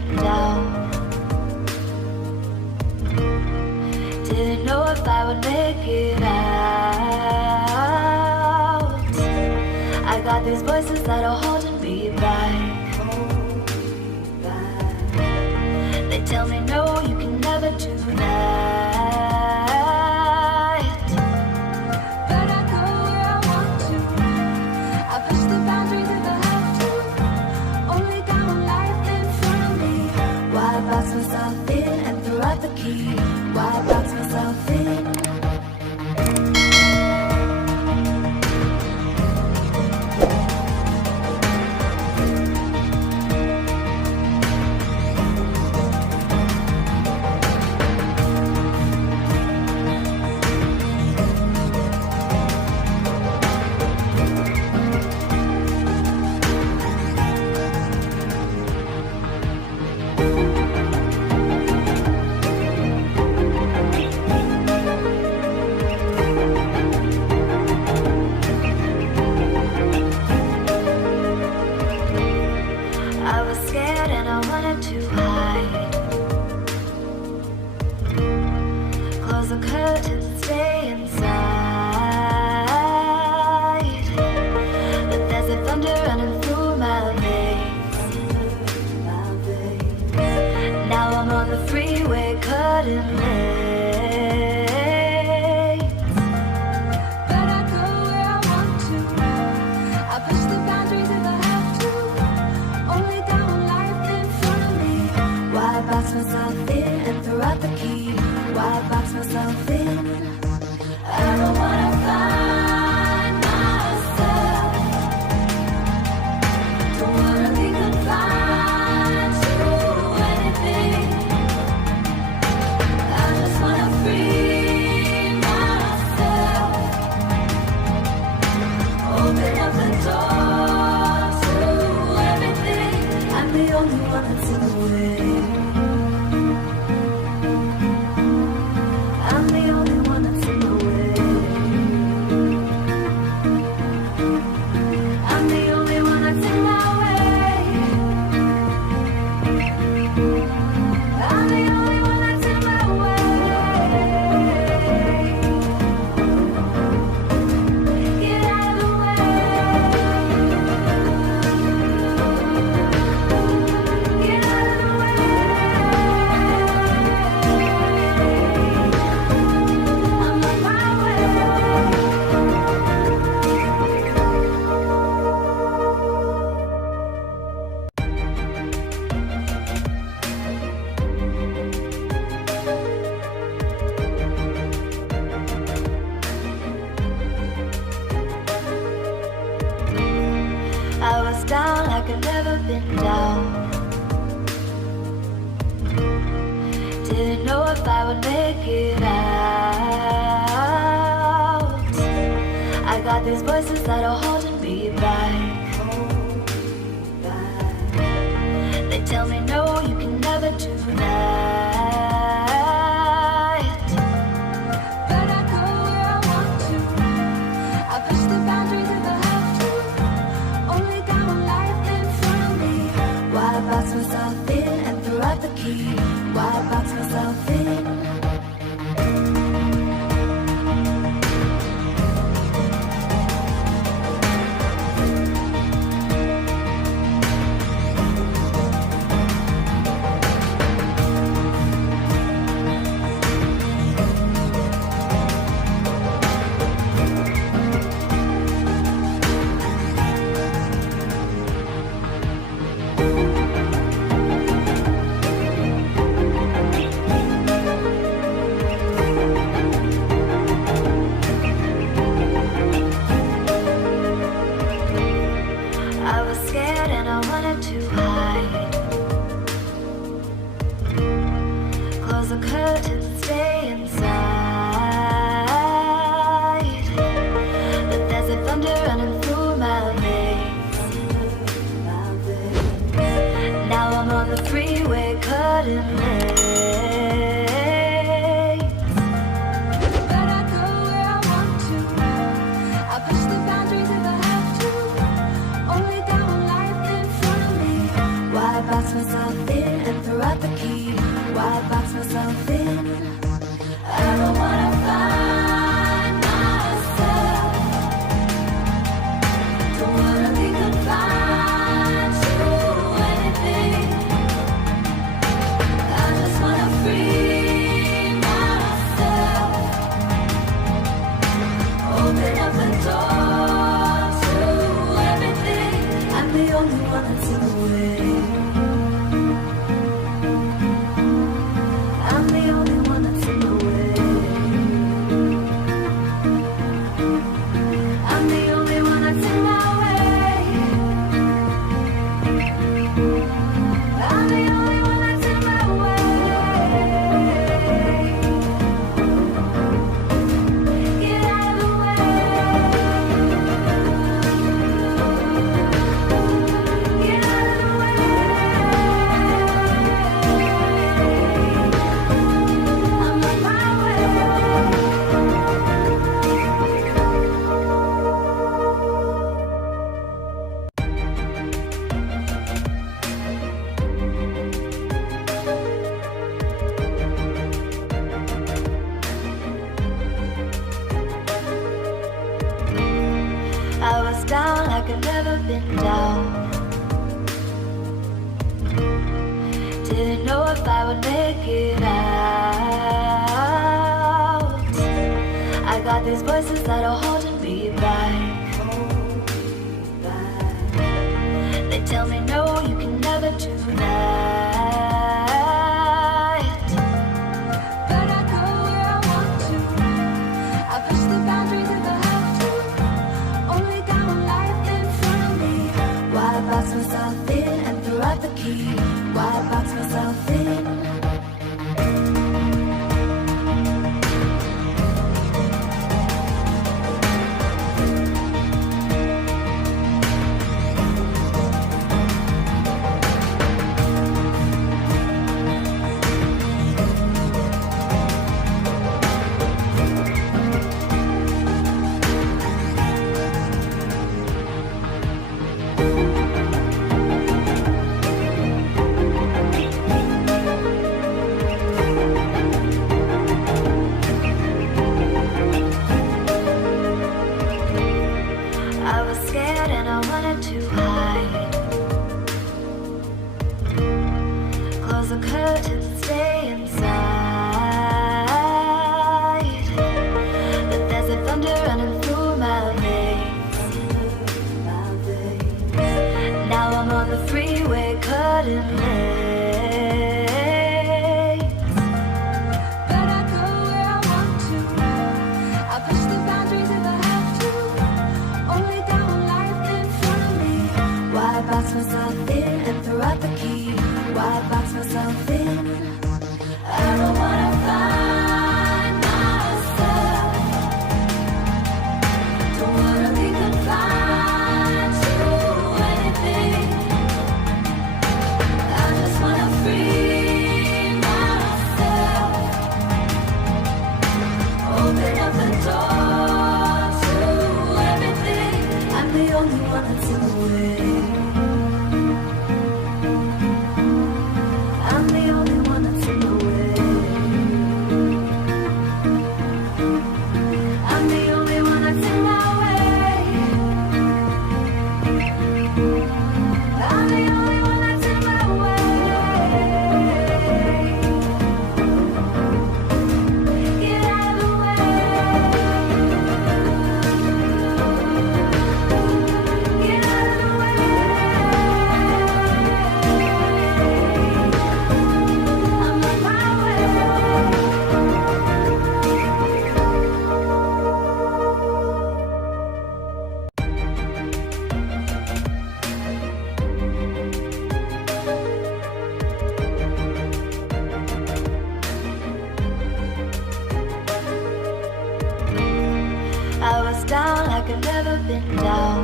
been down. Didn't know if I would make it out. I got these voices that are holding me back. They tell me no, you can never do that. But I go where I want to. I push the boundaries if I have to. Only got one life in front of me. Why box myself in and throw out the key? Why box myself in? I was scared and I wanted to hide. Close the curtains, stay inside. But there's a thunder running through my veins. Now I'm on the freeway, cutting lanes. But I go where I want to. I push the boundaries if I have to. Only got one life in front of me. Why box myself in and throw out the key? Why box myself in? I don't wanna find myself. Don't wanna be confined to anything. I just wanna free myself. Open up the door to everything. I'm the only one that's in the way. I'm the only one that's in the way. I'm the only one that's in my way. I'm the only one that's in my way. Get out of the way. Get out of the way. I'm on my way. I was down like I'd never been down. Didn't know if I would make it out. I got these voices that are holding me back. They tell me no, you can never do that. But I go where I want to. I push the boundaries if I have to. Only got one life in front of me. Why box myself in and throw out the key? Why box myself in? I was scared and I wanted to hide. Close the curtains, stay inside. But there's a thunder running through my veins. Now I'm on the freeway, cutting lanes. But I go where I want to. I push the boundaries if I have to. Only got one life in front of me. Why box myself in and throw out the key. Why box myself in? I don't wanna find myself. Don't wanna be confined to anything. I just wanna free myself. Open up the door to everything. I'm the only one that's in the way. I'm the only one that's in the way. I'm the only one that's in my way. I'm the only one that's in my way. Get out of the way. Get out of the way. I'm on my way. I was down like I'd never been down. Didn't know if I would make it out. I got these voices that are holding me back. They tell me no, you can never do that. But I go where I want to. I push the boundaries if I have to. Only got one life in front of me. Why box myself in and throw out the key? Why box myself in? I was scared and I wanted to hide. Close the curtains and stay inside. But there's a thunder running through my veins. Now I'm on the freeway cutting lanes. But I go where I want to. I push the boundaries if I have to. Only got one life in front of me. Why box myself in and throw out the key? Why box myself in? I don't wanna find myself. Don't wanna be confined to anything. I just wanna free myself. Open up the door to everything. I'm the only one that's in the way. I'm the only one that's in the way. I'm the only one that's in my way. I'm the only one that's in my way. Get out of the way. Get out of the way. I'm on my way. I was down like I'd never been down.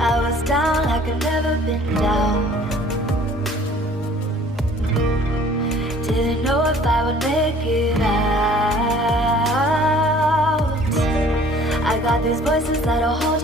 I was down like I'd never been down. these voices that'll hold